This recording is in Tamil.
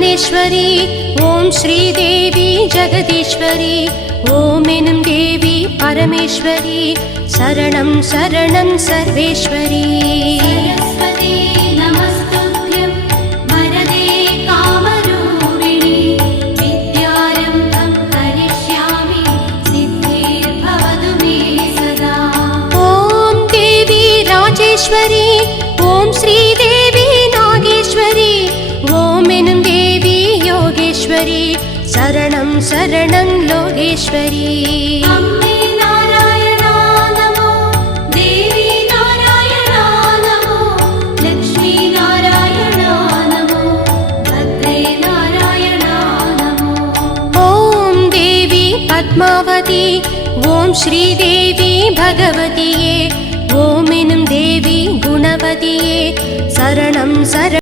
புவனேஸ்வரி ஓம் ஸ்ரீதேவி ஜெகதீஸ்வரி ஓம் எனும் தேவி பரமேஸ்வரி சரணம் சரணம் சர்வேஸ்வரி. ராஜேஸ்வரி ஓம் ஸ்ரீதேவி நாகேஸ்வரி ஓம் எனும் தேவி யோகேஸ்வரி சரணம் சரணம் லோகேஸ்வரி. அம்மே நாராயணா நமோ தேவி நாராயணா நமோ லக்ஷ்மி நாராயணா நமோ பத்ரே நாராயணா நமோ. ஓம் தேவி பத்மாவதி ஓம் ஸ்ரீதேவி பகவதியே ஓம் எனும் தேவி குணவதியே சரணம் சரணம்